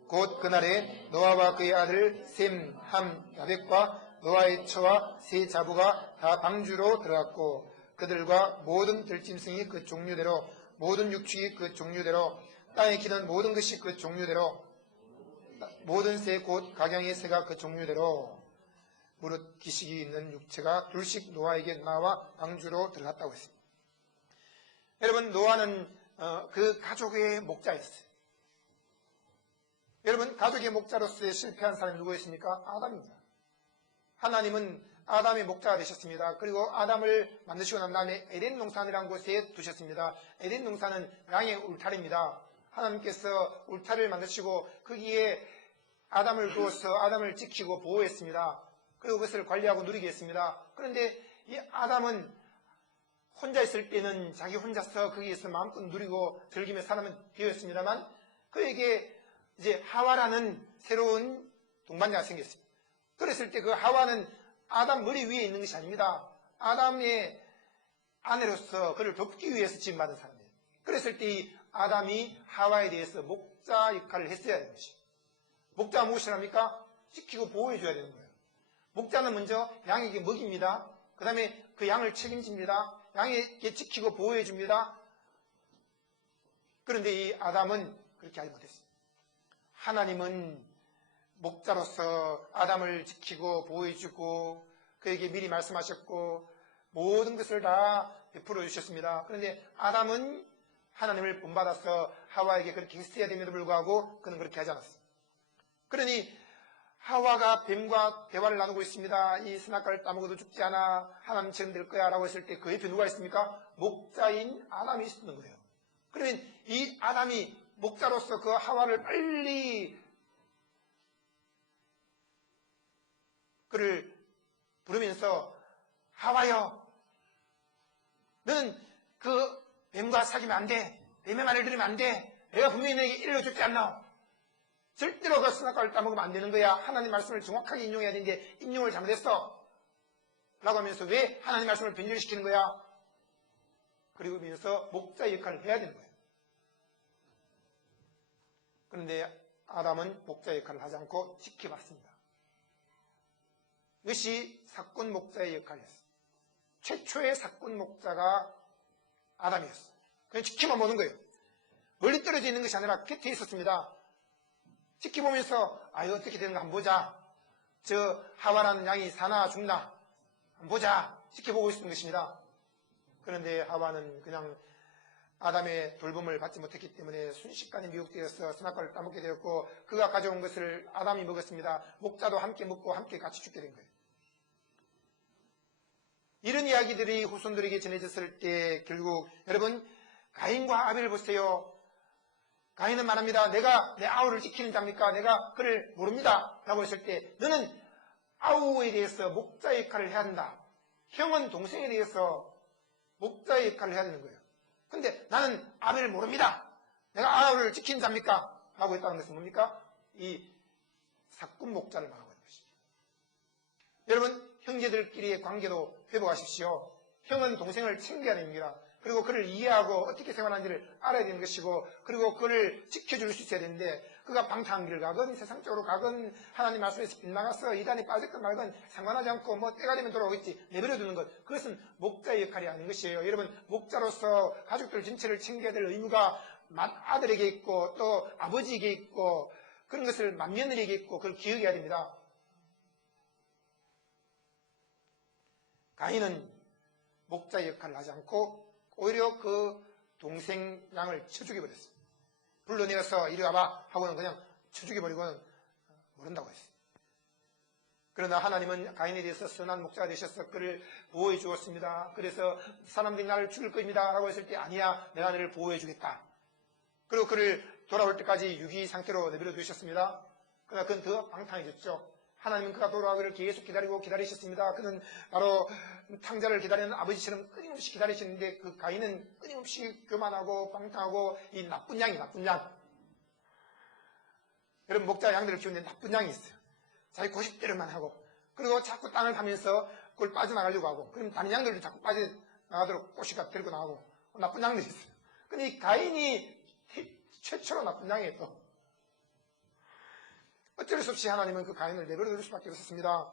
곧 그날에 노아와 그의 아들 셈, 함, 야벳과 노아의 처와 세 자부가 다 방주로 들어갔고, 그들과 모든 들짐승이 그 종류대로, 모든 육축이 그 종류대로, 땅에 기는 모든 것이 그 종류대로, 모든 새 곧 각양의 새가 그 종류대로, 무릇 기식이 있는 육체가 둘씩 노아에게 나와 방주로 들어갔다고 했습니다. 여러분, 노아는 그 가족의 목자였어요. 여러분, 가족의 목자로서의 실패한 사람이 누구였습니까? 아담입니다. 하나님은 아담의 목자가 되셨습니다. 그리고 아담을 만드시고 난 다음에 에덴 동산이라는 곳에 두셨습니다. 에덴 동산은 양의 울타리입니다. 하나님께서 울타리를 만드시고 거기에 아담을 두어서 아담을 지키고 보호했습니다. 그리고 그것을 관리하고 누리게 했습니다. 그런데 이 아담은 혼자 있을 때는 자기 혼자서 거기에서 마음껏 누리고 즐기며 살면 되었습니다만, 그에게 이제 하와라는 새로운 동반자가 생겼습니다. 그랬을 때 그 하와는 아담 머리 위에 있는 것이 아닙니다. 아담의 아내로서 그를 돕기 위해서 지음받은 사람이에요. 그랬을 때 이 아담이 하와에 대해서 목자 역할을 했어야 되는 것이에요. 목자가 무엇이랍니까? 지키고 보호해줘야 되는 거예요. 목자는 먼저 양에게 먹입니다. 그 다음에 그 양을 책임집니다. 양에게 지키고 보호해줍니다. 그런데 이 아담은 그렇게 하지 못했어요. 하나님은 목자로서 아담을 지키고 보호해주고 그에게 미리 말씀하셨고 모든 것을 다 베풀어 주셨습니다. 그런데 아담은 하나님을 본받아서 하와에게 그렇게 했어야 됨에도 불구하고 그는 그렇게 하지 않았어요. 그러니 하와가 뱀과 대화를 나누고 있습니다. 이 선악과를 따먹어도 죽지 않아 하나님처럼 될 거야 라고 했을 때 그 옆에 누가 있습니까? 목자인 아담이 있었던 거예요. 그러면 이 아담이 목자로서 그 하와를 빨리 그를 부르면서 하와여, 너는 그 뱀과 사귀면 안 돼. 뱀의 말을 들으면 안 돼. 내가 분명히 너에게 일러줬지 않나. 절대로 그 선악과를 따먹으면 안 되는 거야. 하나님 말씀을 정확하게 인용해야 되는데 인용을 잘못했어 라고 하면서 왜 하나님 말씀을 변질시키는 거야? 그리고 면서 목자 역할을 해야 되는 거예요. 그런데 아담은 목자 역할을 하지 않고 지켜봤습니다. 이것이 사꾼 목자의 역할이었어요. 최초의 사꾼 목자가 아담이었어요. 그냥 지켜만 보는 거예요. 멀리 떨어져 있는 것이 아니라 곁에 있었습니다. 지켜보면서 이거 어떻게 되는가 한번 보자. 저 하와라는 양이 사나 죽나 한번 보자. 지켜보고 있었던 것입니다. 그런데 하와는 그냥 아담의 돌봄을 받지 못했기 때문에 순식간에 미혹되어서 선악과를 따먹게 되었고 그가 가져온 것을 아담이 먹었습니다. 목자도 함께 먹고 함께 같이 죽게 된 거예요. 이런 이야기들이 후손들에게 전해졌을 때 결국 여러분 가인과 아벨을 보세요. 가인은 말합니다. 내가 내 아우를 지키는 자입니까? 내가 그를 모릅니다. 라고 했을 때 너는 아우에 대해서 목자 역할을 해야 한다. 형은 동생에 대해서 목자 역할을 해야 되는 거예요. 근데 나는 아벨을 모릅니다. 내가 아우를 지키는 자입니까? 라고 했다는 것은 뭡니까? 이 사꾼 목자를 말하고 있는 것입니다. 여러분 형제들끼리의 관계도 회복하십시오. 형은 동생을 챙겨야 됩니다. 그리고 그를 이해하고 어떻게 생활하는지를 알아야 되는 것이고 그리고 그를 지켜줄 수 있어야 되는데 그가 방탕한 길을 가건 세상적으로 가건 하나님 말씀에서 빗나가서 이단에 빠졌건 말건 상관하지 않고 뭐 때가 되면 돌아오겠지 내버려 두는 것 그것은 목자의 역할이 아닌 것이에요. 여러분 목자로서 가족들 전체를 챙겨야 될 의무가 아들에게 있고 또 아버지에게 있고 그런 것을 맏며느리에게 있고 그걸 기억해야 됩니다. 가인은 목자의 역할을 하지 않고 오히려 그 동생 양을 쳐 죽여버렸어요. 불러내어서 이리 와봐 하고는 그냥 쳐 죽여버리고는 모른다고 했어요. 그러나 하나님은 가인에 대해서 선한 목자가 되셔서 그를 보호해 주었습니다. 그래서 사람들이 나를 죽일 겁니다 라고 했을 때 아니야 내가 너를 보호해 주겠다. 그리고 그를 돌아올 때까지 유기 상태로 내버려 두셨습니다. 그러나 그건 더 방탕해졌죠. 하나님은 그가 돌아오기를 계속 기다리셨습니다. 그는 바로 탕자를 기다리는 아버지처럼 끊임없이 기다리셨는데 그 가인은 끊임없이 교만하고 방탕하고 이 나쁜 양. 여러분 목자 양들을 키우는데 나쁜 양이 있어요. 자기 고집대로만 하고 그리고 자꾸 땅을 파면서 그걸 빠져나가려고 하고 그럼 다른 양들도 자꾸 빠져나가도록 꼬시가 들고 나가고 나쁜 양들이 있어요. 근데 이 가인이 최초로 나쁜 양이에요. 또. 어쩔 수 없이 하나님은 그 가인을 내버려 둘 수밖에 없었습니다.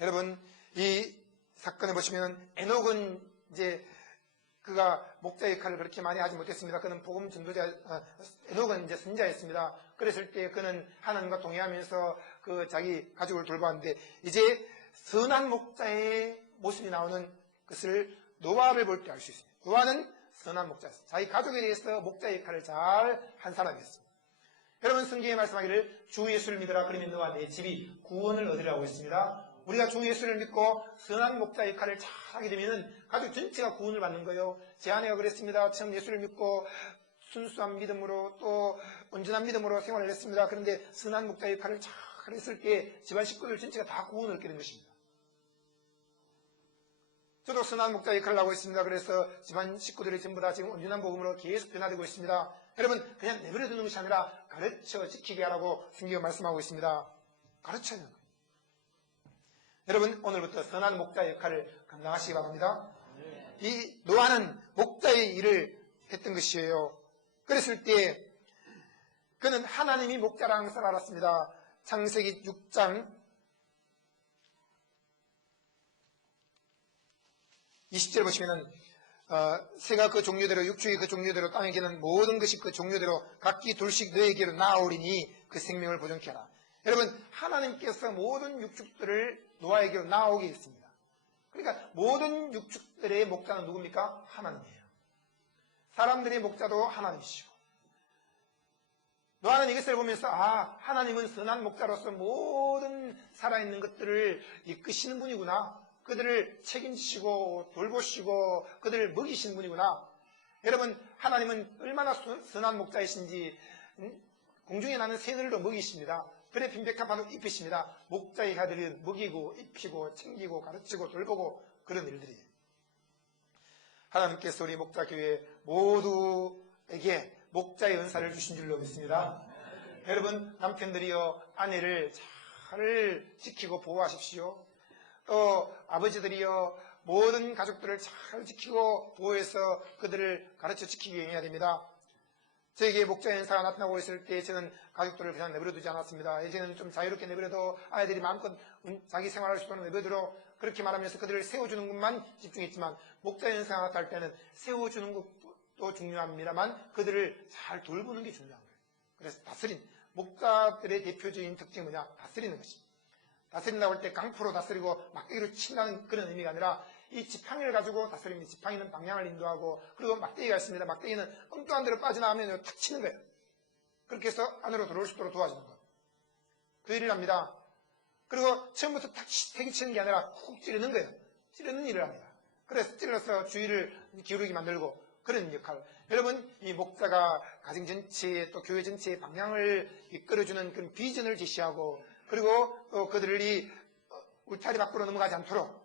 여러분 이 사건에 보시면 에녹은 이제 그가 목자 역할을 그렇게 많이 하지 못했습니다. 그는 복음 전도자 에녹은 이제 선지자였습니다. 그랬을 때 그는 하나님과 동행하면서 그 자기 가족을 돌보았는데 이제 선한 목자의 모습이 나오는 것을 노아를 볼 때 알 수 있습니다. 노아는 선한 목자였습니다. 자기 가족에 대해서 목자 역할을 잘 한 사람이었습니다. 여러분 성경에 말씀하기를 주 예수를 믿으라 그러면 너와 내 집이 구원을 얻으리라고 했습니다. 우리가 주 예수를 믿고 선한 목자 역할을 잘 하게 되면 가족 전체가 구원을 받는 거예요. 제 아내가 그랬습니다. 처음 예수를 믿고 순수한 믿음으로 또 온전한 믿음으로 생활을 했습니다. 그런데 선한 목자 역할을 잘 했을 때 집안 식구들 전체가 다 구원을 얻게 된 것입니다. 저도 선한 목자 역할을 하고 있습니다. 그래서 집안 식구들이 전부 다 지금 온전한 복음으로 계속 변화되고 있습니다. 여러분 그냥 내버려 두는 것이 아니라 가르쳐 지키게 하라고 성경이 말씀하고 있습니다. 가르쳐야 하는 거예요. 여러분 오늘부터 선한 목자 역할을 감당하시기 바랍니다. 이 노아는 목자의 일을 했던 것이에요. 그랬을 때 그는 하나님이 목자라는 것을 알았습니다. 창세기 6장 20절 보시면은 새가 그 종류대로 육축이 그 종류대로 땅에 기는 모든 것이 그 종류대로 각기 둘씩 너에게로 나아오리니 그 생명을 보존케 하라. 여러분 하나님께서 모든 육축들을 노아에게로 나아오게 했습니다. 그러니까 모든 육축들의 목자는 누굽니까? 하나님이에요. 사람들의 목자도 하나님이시고 노아는 이것을 보면서 하나님은 선한 목자로서 모든 살아있는 것들을 이끄시는 분이구나. 그들을 책임지시고 돌보시고 그들을 먹이시는 분이구나. 여러분 하나님은 얼마나 선한 목자이신지 공중에 나는 새들도 먹이십니다. 들에 빈백한 바도 입히십니다. 목자의 아들은 먹이고 입히고 챙기고 가르치고 돌보고 그런 일들이에요. 하나님께서 우리 목자교회 모두에게 목자의 은사를 주신 줄로 믿습니다. 여러분 남편들이여 아내를 잘 지키고 보호하십시오. 또 아버지들이여 모든 가족들을 잘 지키고 보호해서 그들을 가르쳐 지키게 해야 됩니다. 저에게 목자의 은사가 나타나고 있을 때 저는 가족들을 그냥 내버려두지 않았습니다. 이제는 좀 자유롭게 내버려둬 아이들이 마음껏 자기 생활할 수 있도록 내버려둬 그렇게 말하면서 그들을 세워주는 것만 집중했지만 목자의 은사가 나타날 때는 세워주는 것도 중요합니다만 그들을 잘 돌보는 게 중요한 거예요. 그래서 목자들의 대표적인 특징이 뭐냐? 다스리는 것입니다. 다스린다고 할 때 강포로 다스리고 막대기로 친다는 그런 의미가 아니라 이 지팡이를 가지고 다스립니다. 지팡이는 방향을 인도하고 그리고 막대기가 있습니다. 막대기는 엉뚱한 데로 빠져나가면 탁 치는 거예요. 그렇게 해서 안으로 들어올 수 있도록 도와주는 거예요. 그 일을 합니다. 그리고 처음부터 탁 세게 치는 게 아니라 훅 찌르는 거예요. 찌르는 일을 합니다. 그래서 찔러서 주의를 기울이게 만들고 그런 역할. 여러분, 이 목사가 가정 전체에 또 교회 전체의 방향을 이끌어주는 그런 비전을 제시하고, 그리고 또 그들이 울타리 밖으로 넘어가지 않도록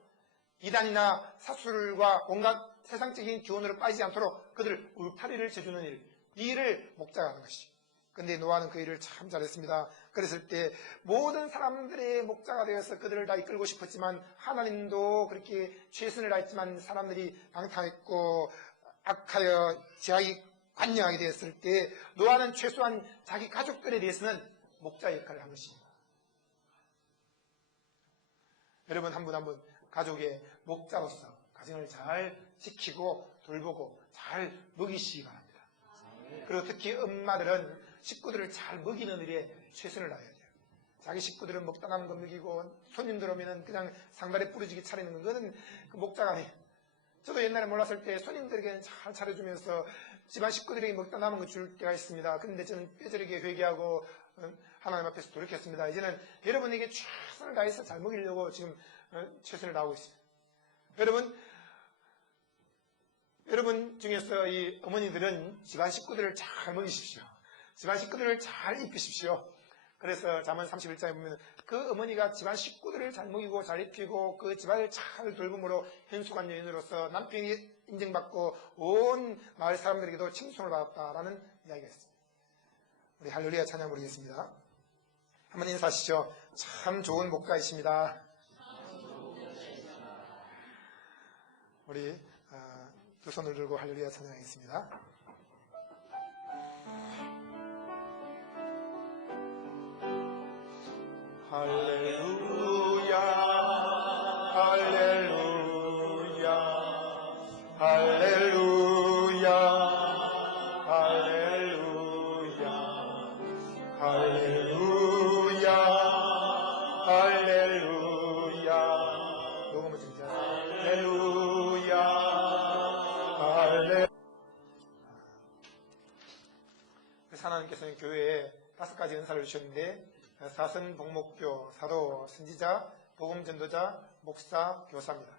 이단이나 사술과 온갖 세상적인 기원으로 빠지지 않도록 그들을 울타리를 쳐주는 일, 이 일을 목자가 하는 것이죠. 근데 노아는 그 일을 참 잘했습니다. 그랬을 때 모든 사람들의 목자가 되어서 그들을 다 이끌고 싶었지만 하나님도 그렇게 최선을 다했지만 사람들이 방탕했고 악하여 제약이 관여하게 되었을 때 노아는 최소한 자기 가족들에 대해서는 목자 역할을 한 것입니다. 여러분 한 분 한 분 가족의 목자로서 가정을 잘 지키고 돌보고 잘 먹이시기 바랍니다. 그리고 특히 엄마들은 식구들을 잘 먹이는 일에 최선을 다해야 돼요. 자기 식구들은 먹다 남은 거 먹이고 손님들 오면 그냥 상다리 부러지게 차리는 건 그거는 그 목자가 해요. 저도 옛날에 몰랐을 때 손님들에게는 잘 차려주면서 집안 식구들에게 먹다 남은 거 줄 때가 있습니다. 그런데 저는 뼈저리게 회개하고 하나님 앞에서 돌이켰습니다. 이제는 여러분에게 최선을 다해서 잘 먹이려고 지금 최선을 다하고 있습니다. 여러분 중에서 이 어머니들은 집안 식구들을 잘 먹이십시오. 집안 식구들을 잘 입히십시오. 그래서 잠언 31장에 보면 그 어머니가 집안 식구들을 잘 먹이고 잘 입히고 그 집안을 잘 돌봄으로 현수관 여인으로서 남편이 인정받고 온 마을 사람들에게도 칭송을 받았다라는 이야기가 있습니다. 우리 할렐루야 찬양 부르겠습니다. 한번 인사하시죠. 참 좋은 목자이십니다. 우리 두 손을 들고 할렐루야 찬양하겠습니다. 할렐루야 할렐루야 할렐루야 할렐루야 할렐루야 할렐루야 녹음을 진짜 할렐루야 할렐루야. 하나님께서는 교회에 5가지 은사를 주셨는데 사선, 복목교, 사도, 선지자, 복음전도자, 목사, 교사입니다.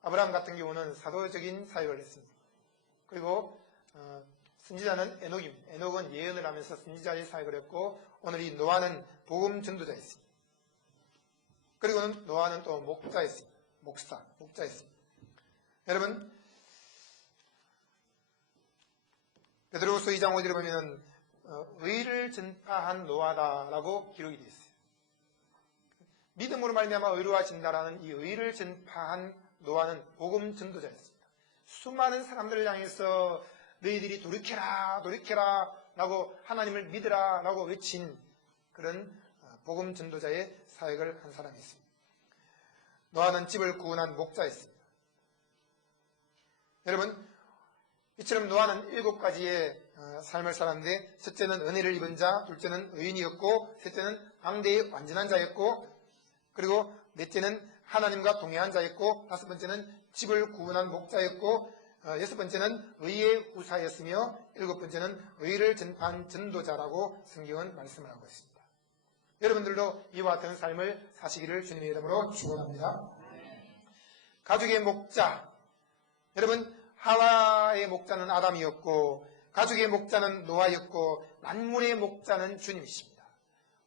아브라함 같은 경우는 사도적인 사역을 했습니다. 그리고 선지자는 에녹입니다. 에녹은 예언을 하면서 선지자의 사역을 했고 오늘 이 노아는 복음전도자였습니다. 그리고는 노아는 또 목자였습니다. 목자였습니다. 여러분 베드로후서 2장 5절에 보면 의를 전파한 노아다라고 기록이 되어 있어요. 믿음으로 말미암아 의로워진다라는 이 의를 전파한 노아는 복음 전도자였습니다. 수많은 사람들을 향해서 너희들이 돌이켜라 돌이켜라 라고 하나님을 믿으라 라고 외친 그런 복음 전도자의 사역을 한 사람이 있습니다. 노아는 집을 구원한 목자였습니다. 여러분 이처럼 노아는 7가지의 삶을 살았는데 첫째는 은혜를 입은 자, 둘째는 의인이었고 셋째는 망대의 완전한 자였고 그리고 넷째는 하나님과 동행한 자였고 5번째는 집을 구원한 목자였고 6번째는 의의 후사였으며 7번째는 의를 전파한 전도자라고 성경은 말씀을 하고 있습니다. 여러분들도 이와 같은 삶을 사시기를 주님의 이름으로 축원합니다. 가족의 목자, 여러분 하와의 목자는 아담이었고 가족의 목자는 노아였고 만물의 목자는 주님이십니다.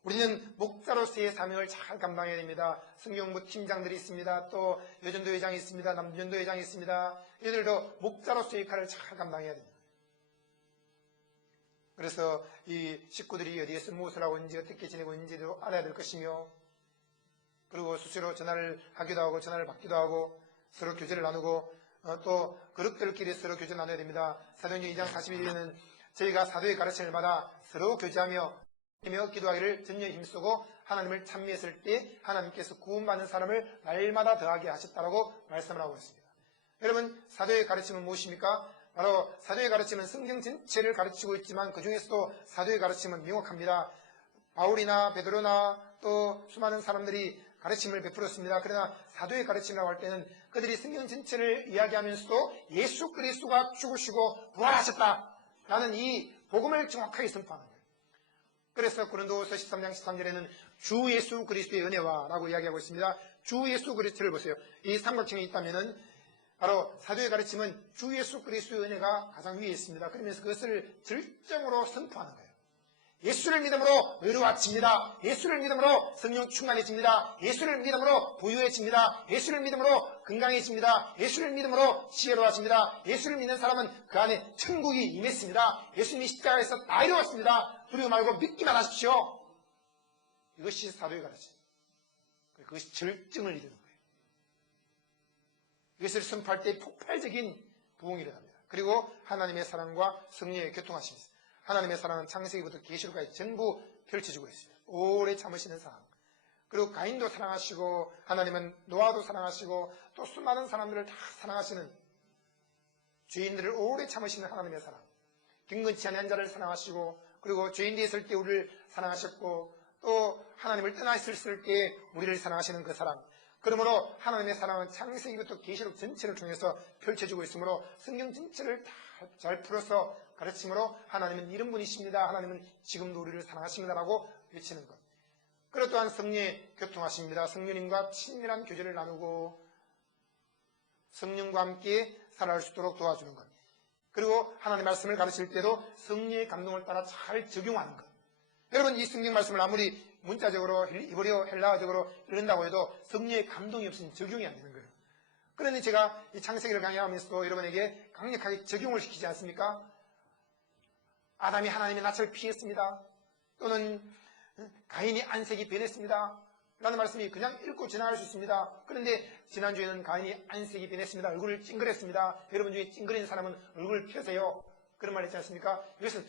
우리는 목자로서의 사명을 잘 감당해야 됩니다. 성경부 팀장들이 있습니다. 또 여전도 회장이 있습니다. 남전도 회장이 있습니다. 이들도 목자로서의 역할을 잘 감당해야 됩니다. 그래서 이 식구들이 어디에서 무엇을 하고 있는지 어떻게 지내고 있는지도 알아야 될 것이며 그리고 수시로 전화를 하기도 하고 전화를 받기도 하고 서로 교제를 나누고 또 그룹들끼리 서로 교제 나눠야 됩니다. 사도행전 2장 41절에는 저희가 사도의 가르침을 받아 서로 교제하며 기도하기를 전혀 힘쓰고 하나님을 찬미했을 때 하나님께서 구원받는 사람을 날마다 더하게 하셨다라고 말씀을 하고 있습니다. 여러분 사도의 가르침은 무엇입니까? 바로 사도의 가르침은 성경 전체를 가르치고 있지만 그 중에서도 사도의 가르침은 명확합니다. 바울이나 베드로나 또 수많은 사람들이 가르침을 베풀었습니다. 그러나 사도의 가르침이라고 할 때는 그들이 성경 전체를 이야기하면서도 예수 그리스도가 죽으시고 부활하셨다라는 이 복음을 정확하게 선포하는 거예요. 그래서 고린도후서 13장 13절에는 주 예수 그리스도의 은혜와 라고 이야기하고 있습니다. 주 예수 그리스도를 보세요. 이 삼각형이 있다면은 바로 사도의 가르침은 주 예수 그리스도의 은혜가 가장 위에 있습니다. 그러면서 그것을 절정으로 선포하는 거예요. 예수를 믿음으로 의로워집니다. 예수를 믿음으로 성령 충만해집니다. 예수를 믿음으로 부유해집니다. 예수를 믿음으로 건강해집니다. 예수를 믿음으로 지혜로워집니다. 예수를 믿는 사람은 그 안에 천국이 임했습니다. 예수님이 십자가에서 다 이루었습니다. 두려워 말고 믿기만 하십시오. 이것이 사도의 가르침. 그것이 절정을 이루는 거예요. 이것을 선포할 때 폭발적인 부흥이 일어납니다. 그리고 하나님의 사랑과 성령의 교통하심이 있습니다. 하나님의 사랑은 창세기부터 계시록까지 전부 펼쳐지고 있습니다. 오래 참으시는 사랑. 그리고 가인도 사랑하시고 하나님은 노아도 사랑하시고 또 수많은 사람들을 다 사랑하시는 죄인들을 오래 참으시는 하나님의 사랑. 경건치 않은 자를 사랑하시고 그리고 죄인 되었을 때 우리를 사랑하셨고 또 하나님을 떠나 있을 때 우리를 사랑하시는 그 사랑. 그러므로 하나님의 사랑은 창세기부터 계시록 전체를 통해서 펼쳐지고 있으므로 성경 전체를 다 잘 풀어서 가르침으로 하나님은 이런 분이십니다. 하나님은 지금도 우리를 사랑하십니다라고 외치는 것. 그리고 또한 성령의 교통하십니다. 성령님과 친밀한 교제를 나누고 성령과 함께 살아갈 수 있도록 도와주는 것. 그리고 하나님의 말씀을 가르칠 때도 성령의 감동을 따라 잘 적용하는 것. 여러분 이 성경 말씀을 아무리 문자적으로 히브리어 헬라어적으로 읽는다고 해도 성령의 감동이 없으면 적용이 안 되는 거예요. 그러니 제가 이 창세기를 강의하면서도 여러분에게 강력하게 적용을 시키지 않습니까? 아담이 하나님의 낯을 피했습니다. 또는 가인이 안색이 변했습니다. 라는 말씀이 그냥 읽고 지나갈 수 있습니다. 그런데 지난주에는 가인이 안색이 변했습니다. 얼굴을 찡그렸습니다. 여러분 중에 찡그린 사람은 얼굴을 펴세요. 그런 말 있지 않습니까? 이것은